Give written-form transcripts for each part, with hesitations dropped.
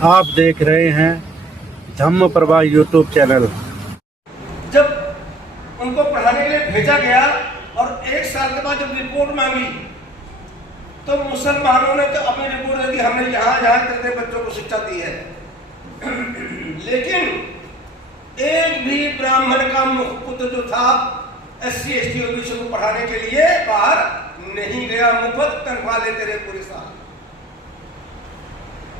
आप देख रहे हैं धम्म प्रभा यूट्यूब चैनल। जब उनको पढ़ाने के लिए भेजा गया और 1 साल के बाद जब रिपोर्ट मांगी तो मुसलमानों ने तो अपनी रिपोर्ट दे दी, हमने यहाँ यहाँ करके बच्चों को शिक्षा दी है। लेकिन एक भी ब्राह्मण का मुखपुत्र जो था SC ST OBC को पढ़ाने के लिए बाहर नहीं गया। मुफ्त तनख्वाह लेते रहे, पूरे साल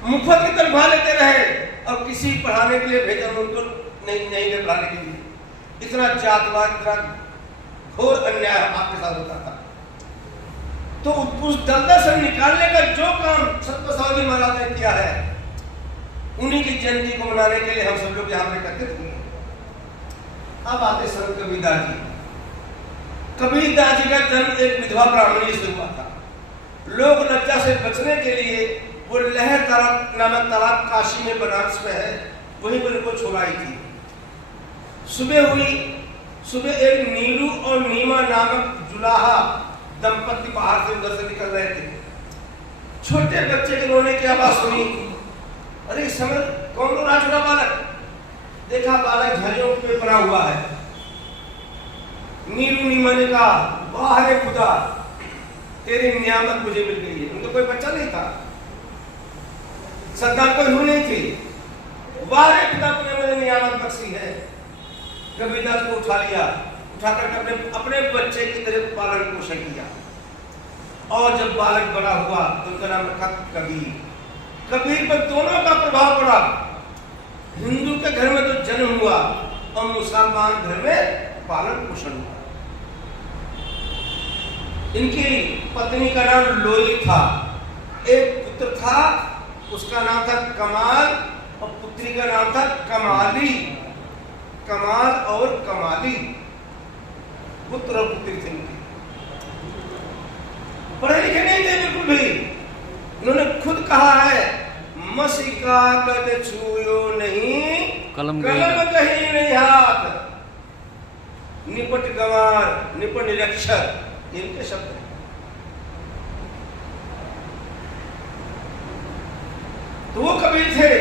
मुफ्त की तनख्वाह लेते रहे और किसी पढ़ाने के लिए भेजा उनको नहीं गए पढ़ाने के लिए। इतना जातवाद, इतना घोर अन्याय आपके साथ होता था। तो उस दलदल से निकालने का जो काम सतपाल साहू जी महाराज ने किया है, उन्हीं की जयंती को मनाने के लिए हम सब लोग यहाँ पे एकत्रित हुए। अब आते संत कबीरदास जी। कबीरदास जी का जन्म एक विधवा ब्राह्मणी से हुआ था। लोग लज्जा से बचने के लिए वो लहर तालाब नामक तालाब काशी में, बनारस में है, वहीं पर उनको छोड़ाई थी। सुबह एक नीलू और नीमा नामक जुलाहा दंपति बाहर से उधर से निकल रहे थे। छोटे बच्चे के रोने की आवाज सुनी। अरे इस समय कौन रो रहा छोटा बालक? देखा बालक झरियों पे बना हुआ है। नीलू नीमा ने कहा, वाह रे खुदा, तेरी नियामत मुझे मिल गई है। उनका कोई बच्चा नहीं था, संतान कोई हुई नहीं थी। वाह रे खुदा, तूने मुझे नियामत बख्शी है। कबीरदास को उठा लिया, उठाकर अपने बच्चे की तरह पालन पोषण किया। और जब बालक बड़ा हुआ तो उनका नाम रखा कबीर। कबीर पर दोनों का प्रभाव पड़ा। हिंदू के घर में तो जन्म हुआ और मुसलमान घर में पालन पोषण हुआ। इनकी पत्नी का नाम लोई था। एक पुत्र था, उसका नाम था कमाल, और पुत्री का नाम था कमाली। कमाल और कमाली पुत्र और पुत्री थे। पढ़े लिखे नहीं थे बिल्कुल भी। उन्होंने खुद कहा है, मसिका कद छूयो नहीं, कलम कहीं नहीं हाथ, निपट गंवार निपट निरक्षर, इनके शब्द हैं। तो वो कबीर थे,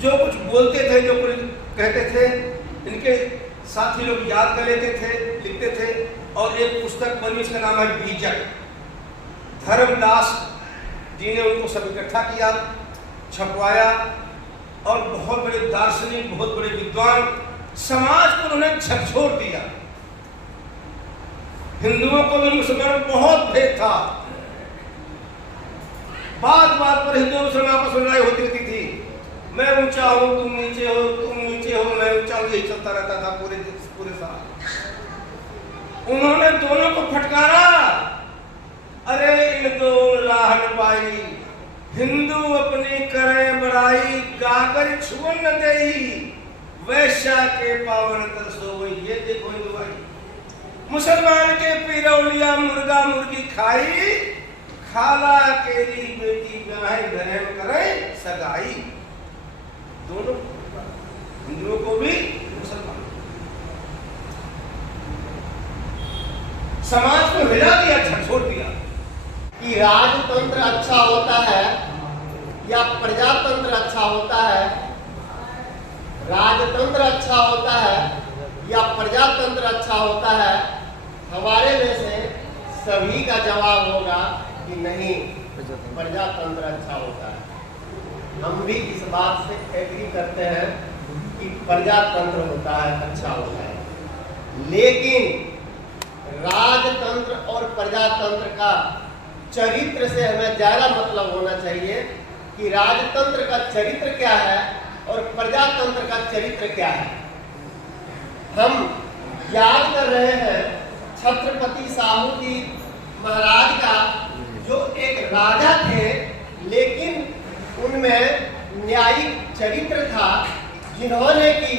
जो कुछ बोलते थे, जो कुछ कहते थे, इनके साथी लोग याद कर लेते थे, लिखते थे। और एक पुस्तक बनी, इसका नाम है बीजक। धर्मदास जी ने उनको सब इकट्ठा किया, छपवाया, और बहुत बड़े दार्शनिक, बहुत बड़े विद्वान, समाज को उन्होंने झकझोर दिया। हिंदुओं को भी मुसलमानों को बहुत भेद था। बात पर हिंदू मुसलमान आपस में लड़ाई होती रहती थी। मैं ऊंचा हूं, तुम नीचे हो, तुम नीचे हो, मैं ऊंचा हूं, यही चलता रहता था पूरे साल। उन्होंने दोनों को फटकारा। अरे इन दो राहन पाई, हिंदू अपनी करें बड़ाई, गागर छुअन न देही, वैश्या के पावन तर सोई। ये देखो हिंदू भाई, मुसलमान के पिरौलिया मुर्गा मुर्गी खाई, खाला केरी बेटी ब्याह धर्म करे सगाई। दोनों, हिंदुओं को भी, मुसलमान। समाज को हिला दिया, झकझोर दिया। कि राजतंत्र अच्छा होता है या प्रजातंत्र अच्छा होता है, राजतंत्र अच्छा होता है या प्रजातंत्र अच्छा होता है, हमारे में से सभी का जवाब होगा कि नहीं, प्रजातंत्र अच्छा होता है। हम भी इस बात से एग्री करते हैं कि प्रजातंत्र होता है, अच्छा होता है। लेकिन राजतंत्र और प्रजातंत्र का चरित्र से हमें ज्यादा मतलब होना चाहिए कि राजतंत्र का चरित्र क्या है और प्रजातंत्र का चरित्र क्या है। हम याद कर रहे हैं छत्रपति साहू जी महाराज का, जो एक राजा थे, लेकिन उनमें न्यायिक चरित्र था, जिन्होंने कि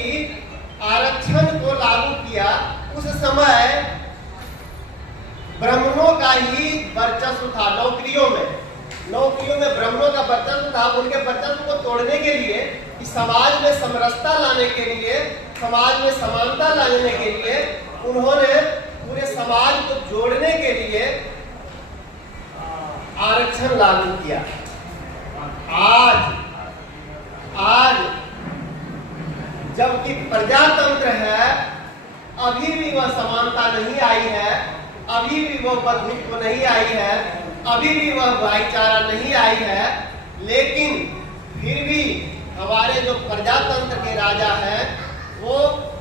आरक्षण को लागू किया। उस समय ब्राह्मणों का ही वर्चस्व था। नौकरियों में ब्राह्मणों का वर्चस्व था। उनके वर्चस्व को तोड़ने के लिए, समाज में समरसता लाने के लिए, समाज में समानता लाने के लिए, उन्होंने पूरे समाज को जोड़ने के लिए आरक्षण लागू किया। आज जबकि प्रजातंत्र है, अभी भी वह समानता नहीं आई है, अभी भी वह बंधुत्व नहीं आई है, अभी भी वह भाईचारा नहीं आई है, लेकिन फिर भी हमारे जो प्रजातंत्र के राजा हैं वो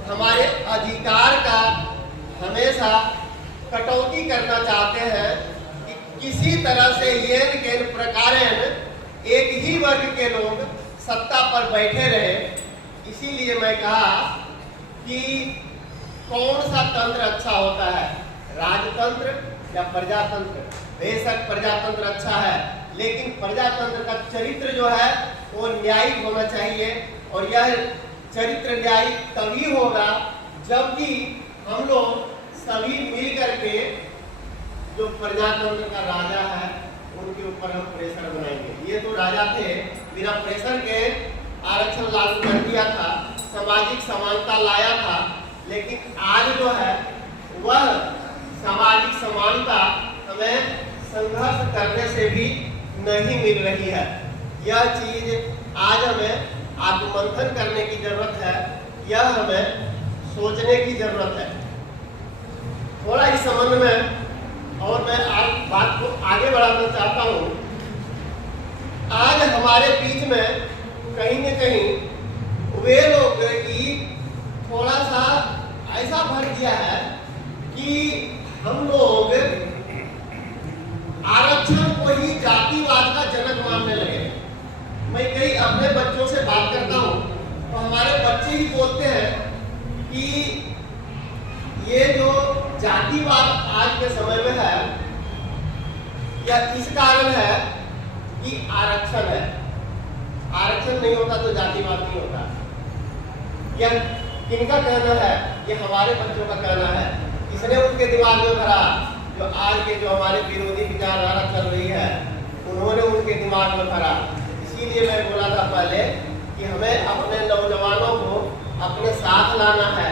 हमारे अधिकार का हमेशा कटौती करना चाहते हैं कि किसी तरह से येन केन प्रकारेण एक ही वर्ग के लोग सत्ता पर बैठे रहे। इसीलिए मैं कहा कि कौन सा तंत्र अच्छा होता है, राजतंत्र या प्रजातंत्र। बेशक प्रजातंत्र अच्छा है, लेकिन प्रजातंत्र का चरित्र जो है वो न्यायिक होना चाहिए, और यह चरित्र न्यायिक तभी होगा जबकि हम लोग सभी मिल करके जो प्रजातंत्र का राजा है उनके ऊपर हम प्रेशर बनाएंगे। ये तो राजा थे, बिना प्रेशर के आरक्षण लागू कर दिया था, सामाजिक समानता लाया था, लेकिन आज जो है वह सामाजिक समानता हमें संघर्ष करने से भी नहीं मिल रही है। यह चीज आज हमें आत्ममंथन करने की जरूरत है, यह हमें सोचने की जरूरत है। थोड़ा इस संबंध में और मैं आज बात को आगे बढ़ाना चाहता हूँ। आज हमारे बीच में कहीं न कहीं वे लोग की थोड़ा सा ऐसा भर दिया है कि हम लोग आरक्षण को ही जातिवाद का जनक मानने लगे। मैं कई अपने बच्चों से बात करता हूँ तो हमारे बच्चे ही बोलते हैं कि ये जो जातिवाद आज के समय में है या इस कारण है कि आरक्षण है। आरक्षण नहीं होता तो जातिवाद नहीं होता। यह किनका कहना है? ये हमारे बच्चों का कहना है। इसने उनके दिमाग में भरा, जो आज के जो हमारे विरोधी विचारधारा चल रही है उन्होंने उनके दिमाग में भरा। इसीलिए मैं बोला था पहले कि हमें अपने नौजवानों को अपने साथ लाना है,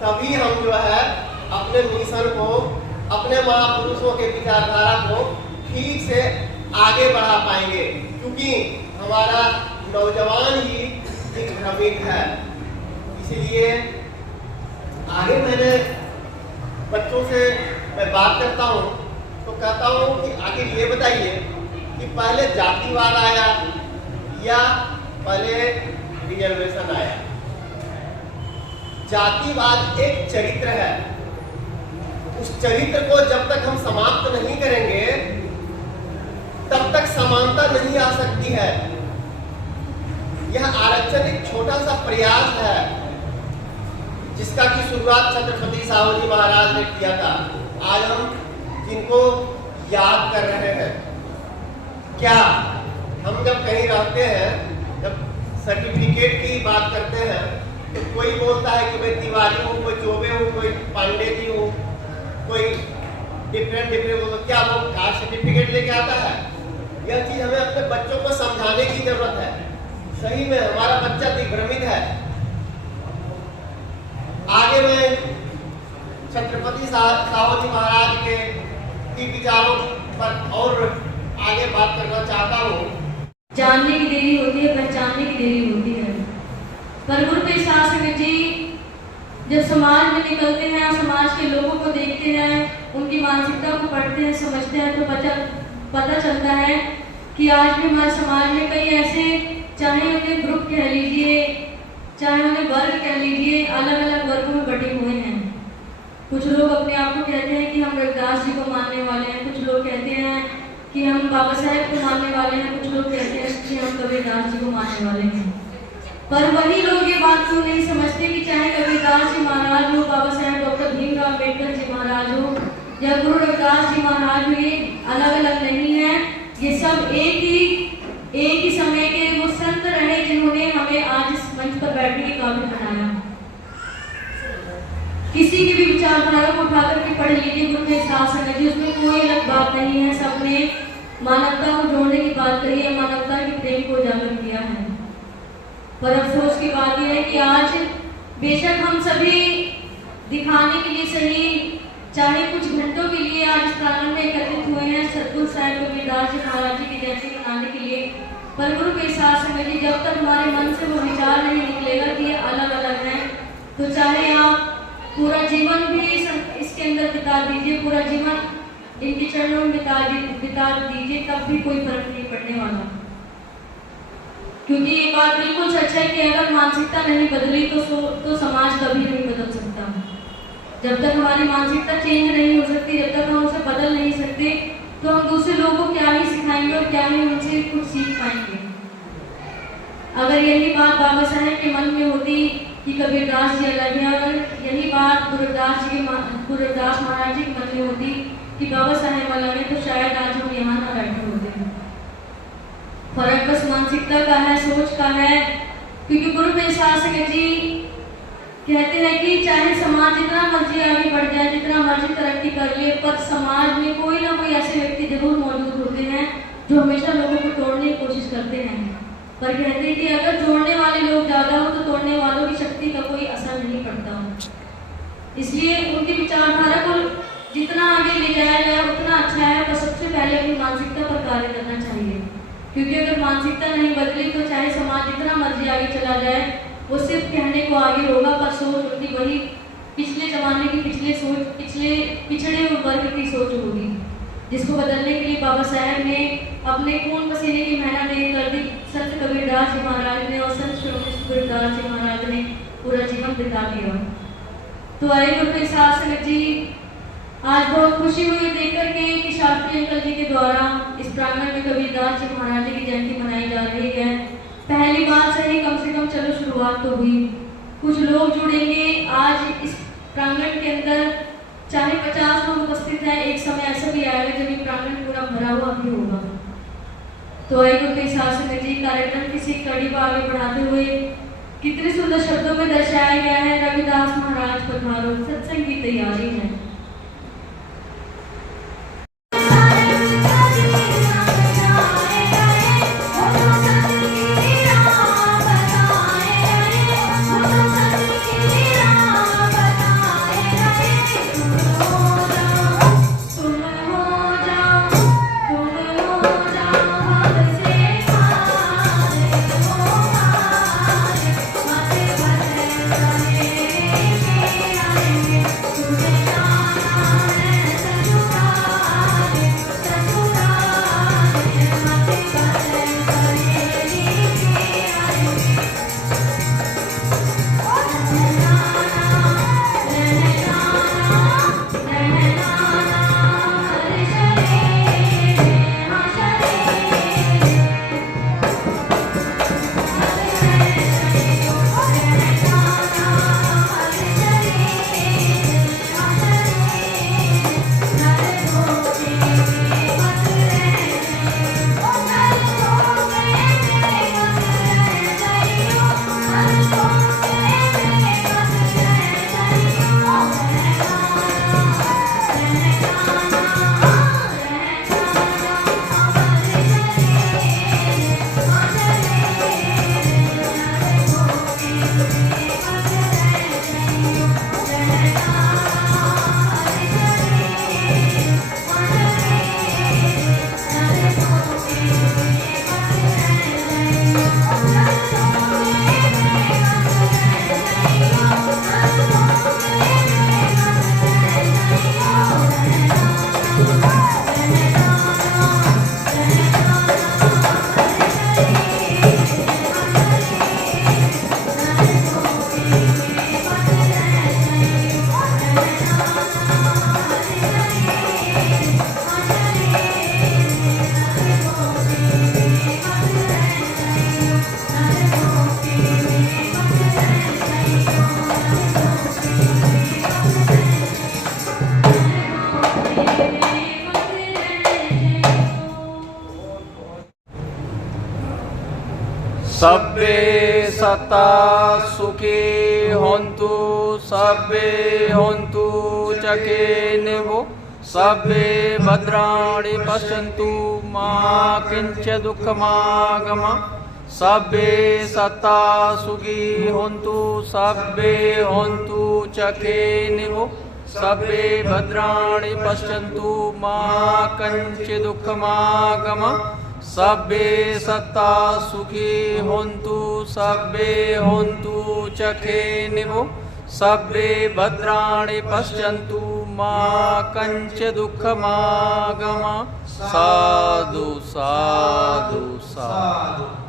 तभी हम जो है अपने मिशन को, अपने महापुरुषों के विचारधारा को ठीक से आगे बढ़ा पाएंगे, क्योंकि हमारा नौजवान ही एक भ्रमित है। इसलिए आगे मैंने बच्चों से मैं बात करता हूँ तो कहता हूँ कि आगे ये बताइए कि पहले जातिवाद आया या पहले रिजर्वेशन आया? जातिवाद एक चरित्र है, उस चरित्र को जब तक हम समाप्त नहीं करेंगे तब तक समानता नहीं आ सकती है। यह आरक्षण एक छोटा सा प्रयास है जिसका की शुरुआत छत्रपति साहूजी महाराज ने किया था। आज हम जिनको याद कर रहे हैं, क्या हम जब कहीं रहते हैं, जब सर्टिफिकेट की बात करते हैं तो कोई बोलता है कि मैं तिवारी हूँ, कोई चौबे हूँ, कोई पांडे जी हूँ, कोई डिफरेंट बोलो, क्या वो कास्ट सर्टिफिकेट लेके आता है? यह चीज हमें अपने बच्चों को समझाने की जरूरत है। सही में हमारा बच्चा दिग्भ्रमित है। आगे मैं छत्रपति साहूजी महाराज के विचारों पर और आगे बात करना चाहता हूँ। जानने की देरी होती है, पहचानने की देरी होती है। पर गुरु शास्त्री जी जब समाज में निकलते हैं, समाज के लोगों को देखते हैं, उनकी मानसिकता को पढ़ते हैं, समझते हैं, तो पता चलता है कि आज भी हमारे समाज में कई ऐसे, चाहे उन्हें ग्रुप कह लीजिए, चाहे उन्हें वर्ग कह लीजिए, अलग अलग वर्गों में बटे हुए हैं। कुछ लोग अपने आप को कहते हैं कि हम रविदास जी को मानने वाले हैं, कुछ लोग कहते हैं कि हम बाबा साहेब को मानने वाले हैं, कुछ लोग कहते हैं कि हम कबीरदास जी को मानने वाले हैं। पर वही लोग ये बात क्यों नहीं समझते कि चाहे कबीरदास जी महाराज हो, बाबा साहेब डॉक्टर भीमराव अम्बेडकर जी महाराज हो या गुरु रविदास जी महाराज हो, ये अलग अलग नहीं है। ये सब एक ही समय के वो संत रहे जिन्होंने हमें आज इस मंच पर बैठने के काबिल बनाया। किसी की भी विचारधारा को उठाकर के पढ़ लीजिए गुरु के शासन है, उसमें कोई अलग बात नहीं है। सबने मानवता को जोड़ने की बात करी है, मानवता के प्रेम को उजागर किया है। पर अफसोस की बात यह है कि आज बेशक हम सभी दिखाने के लिए सही, चाहे कुछ घंटों के लिए आज इस प्रांगण में एकत्रित हुए हैं सतगुरु साहिब कबीरदास जी महाराज जी की जयंती मनाने के लिए, पर गुरु के शास्त्र में जी जब तक हमारे मन से वो विचार नहीं निकलेगा कि ये अलग अलग है, तो चाहे आप पूरा जीवन भी इसके अंदर बिता दीजिए, पूरा जीवन इनके चरणों में बिता दीजिए, तब भी कोई फर्क नहीं पड़ने वाला। क्योंकि ये बात बिल्कुल सच है कि अगर मानसिकता नहीं बदली तो समाज कभी नहीं बदल सकता। जब तक हमारी मानसिकता चेंज नहीं हो सकती, जब तक हम उसे बदल नहीं सकते, तो हम दूसरे लोगों को क्या ही सिखाएंगे और क्या ही उनसे कुछ सीख पाएंगे। अगर यही बात बाबा साहब के मन में होती कि कबीरदास जी अलग है, अगर यही बात गुरुदास महाराज जी के मन में होती कि बाबा साहब अलग है, तो शायद आज हम यहाँ ना बैठे होते हैं। फर्क बस मानसिकता का है, सोच का है। क्योंकि गुरु प्रसाद सिंह जी कहते हैं कि चाहे समाज जितना मर्जी आगे बढ़ जाए, जितना मर्जी तरक्की कर ले, पर समाज में कोई ना कोई ऐसे व्यक्ति जरूर मौजूद होते हैं जो हमेशा लोगों को तोड़ने की कोशिश करते हैं। पर कहते हैं कि अगर जोड़ने वाले लोग ज्यादा हो तो तोड़ने वालों की शक्ति का कोई असर नहीं पड़ता हो। इसलिए उनकी विचारधारा को जितना आगे ले जाया जाए उतना अच्छा है, पर सबसे पहले अपनी मानसिकता पर कार्य करना चाहिए। क्योंकि अगर मानसिकता नहीं बदली तो चाहे समाज जितना मर्जी आगे चला जाए, वो सिर्फ कहने को आगे होगा, पर सोच उनकी वही पिछले जमाने की पिछड़े वर्ग की सोच होगी, जिसको बदलने के लिए बाबा साहब ने अपने खून पसीने की मेहनत कर दी। संत कबीरदास जी महाराज ने और संत श्री कबीरदास जी महाराज ने पूरा जीवन बिता दिया। तो आए गुरु प्रसाद सिंह जी, आज बहुत खुशी हुई देख करके कि शास्त्री अंकल जी के द्वारा इस प्रांगण में कबीरदास जी महाराज जी की जयंती मनाई जा रही है। पहली बार से ही कम से कम चलो शुरुआत तो हुई, कुछ लोग जुड़ेंगे। आज इस प्रांगण के अंदर चाहे 50 लोग उपस्थित हैं, एक समय ऐसा भी आएगा जब ये प्रांगण पूरा भरा हुआ भी होगा। तो आए गुरु प्रसाद सिंह जी, कार्यक्रम किसी कड़ी को आगे बढ़ाते हुए कितने सुंदर शब्दों में दर्शाया गया है। रविदास महाराज पधारो, सत्संग की तैयारी है। सब्बे सता सुखी होन्तु सब्बे होन्तु चकेनिवो सब्बे भद्राणि पश्यन्तु मा किंच दुःखमागम सब्बे सता सुखी होन्तु सब्बे होन्तु चकेनिवो सब्बे भद्राणि पश्यन्तु मा किंच दुःखमागम सब्बे सत्ता सुखी होन्तु सब्बे होन्तु चखेनिवो सब्बे भद्राणि पश्यन्तु मा कंच दुःखमागम साधु साधु साधु।